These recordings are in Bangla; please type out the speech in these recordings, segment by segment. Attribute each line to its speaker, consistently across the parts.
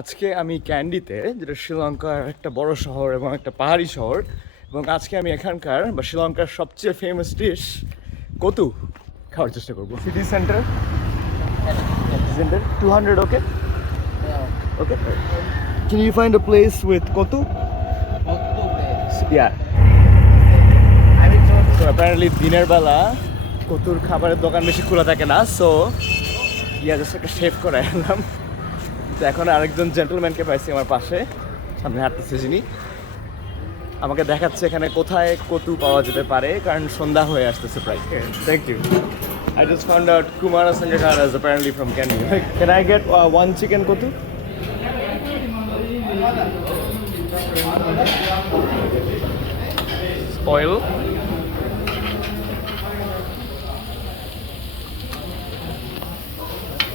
Speaker 1: আজকে আমি ক্যান্ডিতে যেটা শ্রীলঙ্কার একটা বড় শহর এবং একটা পাহাড়ি শহর এবং আজকে আমি এখানকার বা শ্রীলঙ্কার সবচেয়ে ফেমাস ডিশ কতু খাওয়ার চেষ্টা করব। City centre centre two hundred okay okay you find a place with kottu? Yeah. So apparently দিনের বেলা কতুর খাবারের দোকান বেশি খোলা থাকে না সো ইয়া জাস্ট একটা শেভ করে এলাম তো এখন আরেকজন জেন্টলম্যানকে পাইছি আমার পাশে সামনে হাঁটতেছে যিনি আমাকে দেখাচ্ছে এখানে কোথায় কতু পাওয়া যেতে পারে কারণ সন্ধ্যা হয়ে আসতেছে প্রায় thank you I just found out Kumara Sangakkara is apparently from Kenya. Can I get uh, one chicken kotu? Oil.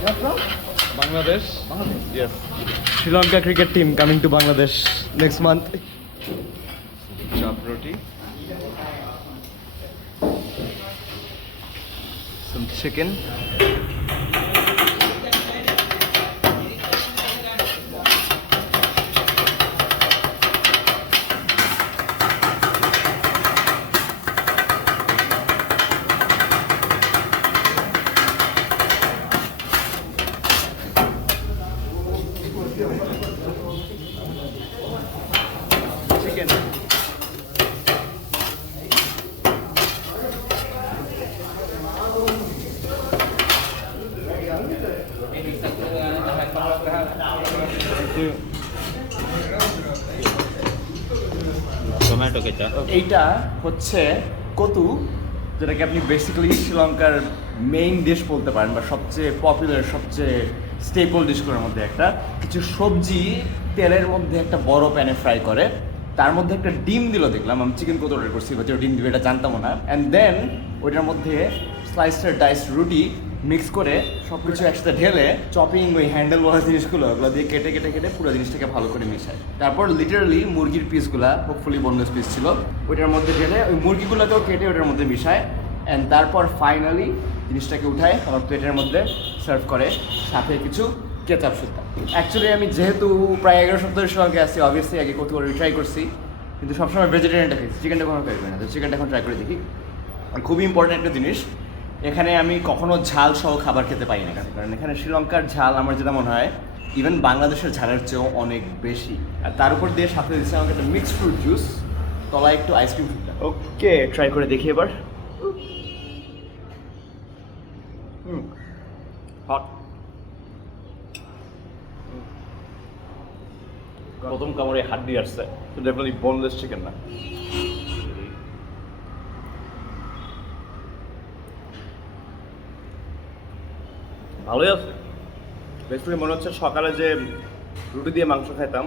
Speaker 1: Bangladesh. Bangladesh. Yes. Sri Lanka cricket team coming to Bangladesh next month. Chop roti. Some chicken. Thank
Speaker 2: tomato ketchup
Speaker 1: এইটা হচ্ছে কতু যেটাকে আপনি বেসিক্যালি শ্রীলঙ্কার মেইন ডিশ বলতে পারেন বা সবচেয়ে পপুলার সবচেয়ে স্টেপল ডিশগুলোর মধ্যে একটা। কিছু সবজি তেলের মধ্যে একটা বড় প্যানে ফ্রাই করে। তার মধ্যে একটা ডিম দিল দেখলাম, আমি চিকেন কত অর্ডার করছি বা ডিম দিবে এটা জানতামও না। অ্যান্ড দেন ওইটার মধ্যে স্লাইসের ডাইস রুটি মিক্স করে সব কিছু একসাথে ঢেলে চপিং ওই হ্যান্ডেল বলা জিনিসগুলো, ওগুলো দিয়ে কেটে কেটে কেটে পুরো জিনিসটাকে ভালো করে মিশায়। তারপর লিটারালি মুরগির পিসগুলা হোপফুলি বোনলেস পিস ছিল, ওইটার মধ্যে ঢেলে ওই মুরগিগুলোকেও কেটে ওটার মধ্যে মিশায়। অ্যান্ড তারপর ফাইনালি জিনিসটাকে উঠায় আমার প্লেটের মধ্যে সার্ভ করে। সাথে কিছু কেচাপ সুদ্ধা অ্যাকচুয়ালি আমি যেহেতু প্রায় এগারো সপ্তাহের সঙ্গে আসছি অবভিয়াসলি আগে কত করে ট্রাই করছি কিন্তু সবসময় ভেজিটেরিয়ানটা খাইছি চিকেনটা কখনো ট্রাই করি না তো চিকেনটা এখন ট্রাই করে দেখি। আর খুবই ইম্পর্টেন্ট একটা জিনিস এখানে আমি কখনো ঝাল সহ খাবার খেতে পারি না কেন কারণ এখানে শ্রীলঙ্কার ঝাল আমার যেটা মনে হয় ইভেন বাংলাদেশের ঝালের চেয়েও অনেক বেশি। আর তার উপর দিয়ে সাথে দিচ্ছে আমাকে একটা মিক্সড ফ্রুট জুস তলায় একটু আইসক্রিম ওকে ট্রাই করে দেখি এবার। হট প্রথম কামড়ে হাড্ডি আসছে। তো ডেফিনেটলি বোনলেস চিকেন না? ভালোই আছে। বেসিক্যালি মনে হচ্ছে সকালে যে রুটি দিয়ে মাংস খাইতাম,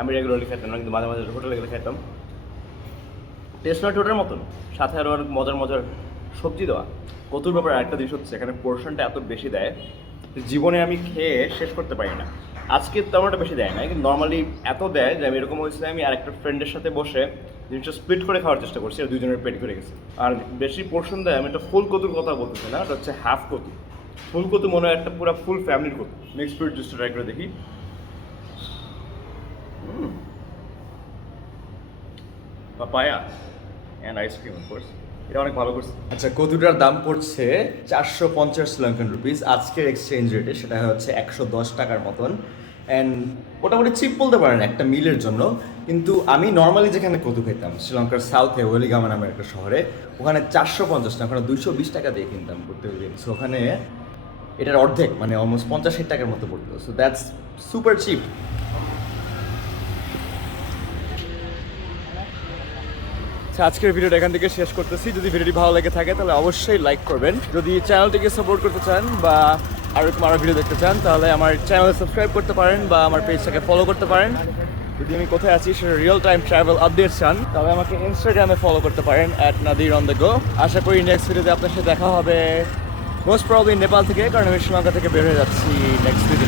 Speaker 1: আমি রেগুলারলি খাইতাম না, কিন্তু মাঝে মাঝে হোটেলে গেলে খাইতাম। টেস্ট নয় ওটার মতন, সাথে আরও অনেক মজার মজার সবজি দেওয়া। কতুর ব্যাপারে আরেকটা জিনিস হচ্ছে, এখানে পোর্শনটা এত বেশি দেয় জীবনে আমি খেয়ে শেষ করতে পারি না। আজকে তেমন একটা বেশি দেয় না, কিন্তু নর্মালি এত দেয় যে আমি এরকম হয়েছে, আমি আর একটা ফ্রেন্ডের সাথে বসে জিনিসটা স্প্লিট করে খাওয়ার চেষ্টা করছি, আর দুজনের পেট করে গেছে। আর বেশি পোর্শন দেয়, আমি একটা ফুল কতুর কথা বলতেছি না, এটা হচ্ছে হাফ কতু। ফুল কতু মনে হয় একটা পুরো ফুল ফ্যামিলির কতু। মিক্স ফ্রুট জুসটা ট্রাই করে দেখি। পাপায়া অ্যান্ড আইসক্রিম অফকোর্স এটা অনেক ভালো করছে। আচ্ছা কতুটার দাম পড়ছে চারশো পঞ্চাশ শ্রীলঙ্কান রুপিস আজকের এক্সচেঞ্জ রেটে সেটা হচ্ছে একশো দশ টাকার মতন। অ্যান্ড মোটামুটি চিপ বলতে পারেন, একটা মিলের জন্য। কিন্তু আমি নর্মালি যেখানে কতু খেতাম শ্রীলঙ্কার সাউথে ওয়েলিগামা নামের একটা শহরে, ওখানে চারশো পঞ্চাশ টাকা, ওখানে দুইশো বিশ টাকা দিয়ে কিনতাম প্রত্যেকদিন সো ওখানে এটার অর্ধেক মানে অলমোস্ট পঞ্চাশ টাকার মতো পড়তো। সো দ্যাটস সুপার চিপ আজকের ভিডিওটা এখান থেকে শেষ করতেছি। যদি ভিডিওটি ভালো লেগে থাকে, তাহলে অবশ্যই লাইক করবেন। যদি চ্যানেলটিকে সাপোর্ট করতে চান বা আরও এরকম আরও ভিডিও দেখতে চান, তাহলে আমার চ্যানেলে সাবস্ক্রাইব করতে পারেন বা আমার পেজটাকে ফলো করতে পারেন। যদি আমি কোথায় আছি, সেটা রিয়েল টাইম ট্রাভেল আপডেট চান, তাহলে আমাকে ইনস্টাগ্রামে ফলো করতে পারেন at Nadir on the go আশা করি নেক্সট ভিডিওতে আপনার সাথে দেখা হবে মোস্ট প্রবলি নেপাল থেকে, কারণ আমি শ্রীলঙ্কা থেকে বের হয়ে যাচ্ছি নেক্সট মধ্যে